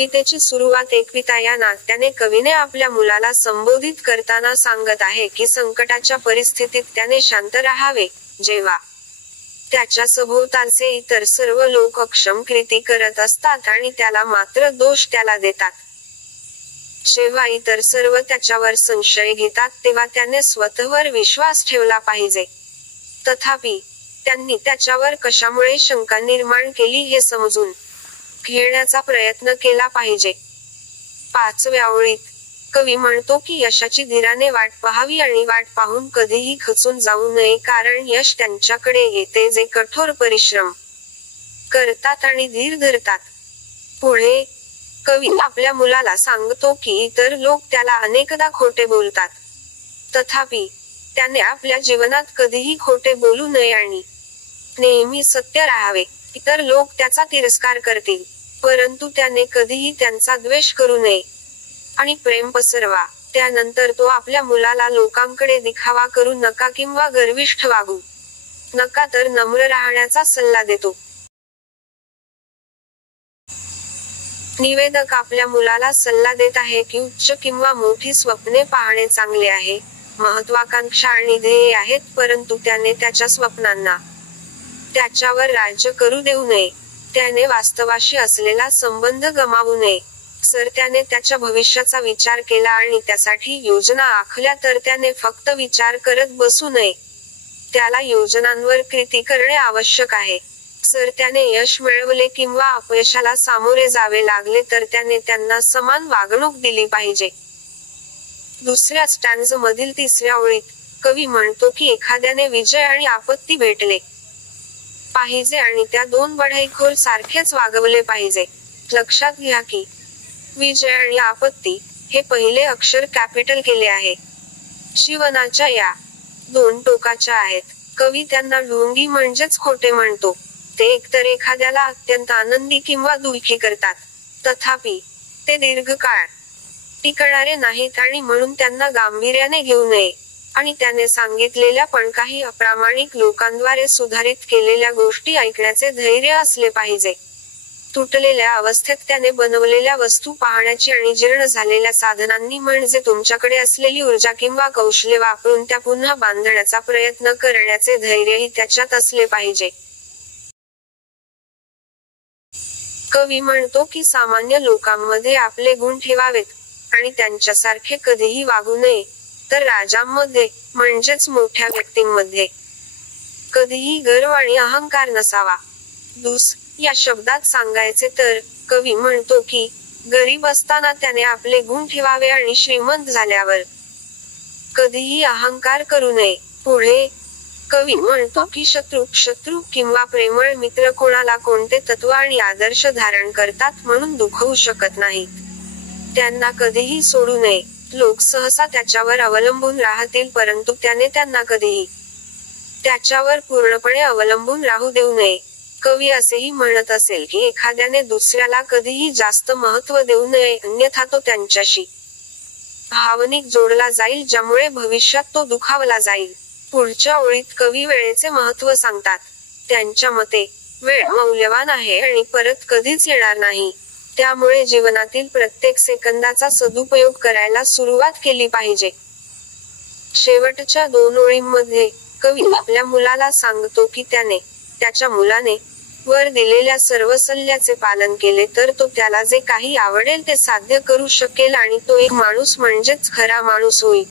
कवितेची सुरुवात एकविता या नात्याने कवीने आपल्या मुलाला संबोधित करताना सांगत आहे की संकटाच्या परिस्थितीत त्याने शांत राहावे, जेव्हा त्याच्या सभोवतालचे इतर सर्व लोक अक्षम कृती करत असतात आणि त्याला मात्र दोष त्याला देतात. जेव्हा इतर सर्व त्याच्यावर संशय घेतात तेव्हा त्याने स्वतःवर विश्वास ठेवला पाहिजे. तथापि, त्यांनी त्याच्यावर कशामुळे शंका निर्माण केली हे समजून घेण्याचा प्रयत्न केला पाहिजे. 5व्या ओळीत, कवी म्हणतो की यशाची धीराने वाट पाहावी आणि वाट पाहून कधीही खचून जाऊ नये कारण यश त्यांच्याकडे येते जे कठोर परिश्रम करतात आणि धीर धरतात. पुढे, कवी आपल्या मुलाला सांगतो की इतर लोक त्याला अनेकदा खोटे बोलतात. तथापि, त्याने आपल्या जीवनात कधीही खोटे बोलू नये आणि नेहमी सत्य राहावे. इतर लोक त्याचा तिरस्कार करतील, परंतु त्याने कधीही त्यांचा द्वेष करू नये आणि प्रेम पसरवा. त्यानंतर तो आपल्या मुलाला लोकांकडे दिखावा करू नका किंवा गर्विष्ठ वागू नका तर नम्र राहण्याचा सल्ला देतो. निवेदक आपल्या मुलाला सल्ला देत आहे की उच्च किंवा मोठी स्वप्ने पाहणे चांगले आहे, महत्वाकांक्षा आणि ध्येये आहेत, परंतु त्याने त्याच्या स्वप्नांना त्याच्यावर राज्य करू देऊ नये. त्याने वास्तवाशी असलेला संबंध गमावू नये. जर त्याने त्याच्या भविष्याचा विचार केला आणि त्यासाठी योजना आखल्या तर त्याने फक्त विचार करत बसू नये. त्याला योजनांवर कृती करणे आवश्यक आहे. जर त्याने यश मिळवले किंवा अपयशाला सामोरे जावे लागले तर त्याने त्यांना समान वागणूक दिली पाहिजे. दुसऱ्या स्टॅन्झमधील 3व्या ओळीत, कवी म्हणतो की एखाद्याने विजय आणि आपत्ती भेटले पाहिजे आणि त्या दोन बढाईखोर सारखेच वागवले पाहिजे. लक्षात घ्या की विजय आणि आपत्ती हे पहिले अक्षर कॅपिटल केले आहे. जीवनाच्या या दोन टोकाच्या आहेत. कवी त्यांना ढोंगी म्हणजेच खोटे म्हणतो. ते एकतर एखाद्याला अत्यंत आनंदी किंवा दुःखी करतात, तथापि ते दीर्घकाळ टिकणारे नाहीत आणि म्हणून त्यांना गांभीर्याने घेऊ नये. आणि त्याने सांगितलेल्या पण काही अप्रामाणिक लोकांद्वारे सुधारित केलेल्या गोष्टी ऐकण्याचे धैर्य असले पाहिजे. तुटलेल्या अवस्थेत त्याने बनवलेल्या वस्तू पाहण्याची आणि जीर्ण झालेल्या साधनांनी म्हणजे तुमच्याकडे असलेली ऊर्जा किंवा कौशल्य वापरून त्या पुन्हा बांधण्याचा प्रयत्न करण्याचे धैर्यही त्याच्यात असले पाहिजे. कवी म्हणतो की सामान्य लोकांमध्ये आपले गुण ठेवावेत आणि त्यांच्यासारखे कधीही वागू नये, तर राजांमध्ये म्हणजेच मोठ्या व्यक्तींमध्ये कधीही गर्व आणि अहंकार नसावा. या शब्दात सांगायचे तर, कवी म्हणतो की गरीब असताना त्याने आपले गुण ठेवावे आणि श्रीमंत झाल्यावर कधीही अहंकार करू नये. पुढे, कवी म्हणतो की शत्रू किंवा प्रेमळ मित्र कोणाला कोणते तत्व आणि आदर्श धारण करतात म्हणून दुखवू शकत नाहीत. त्यांना कधीही सोडू नये. लोक सहसा त्याच्यावर अवलंबून राहतील परंतु त्याने त्यांना कधीही त्याच्यावर पूर्णपणे अवलंबून राहू देऊ नये. कवी असेही म्हणत असेल की एखाद्याने दुसऱ्याला कधीही जास्त महत्त्व देऊ नये, अन्यथा तो त्यांच्याशी भावनिक जोडला जाईल ज्यामुळे भविष्यात तो दुखावला जाईल. पुढच्या ओळीत कवी वेळेचे महत्त्व सांगतात. त्यांच्या मते, वेळ मौल्यवान आहे आणि परत कधीच येणार नाही. त्यामुळे जीवनातील प्रत्येक सेकंदाचा सदुपयोग करायला सुरुवात केली पाहिजे. शेवटच्या 2 ओळींमध्ये, कवी आपल्या मुलाला सांगतो की त्याच्या मुलाने वर दिलेल्या सर्व सल्ल्याचे पालन केले तर तो त्याला जे काही आवडेल ते साध्य करू शकेल आणि तो एक माणूस म्हणजेच खरा माणूस होईल.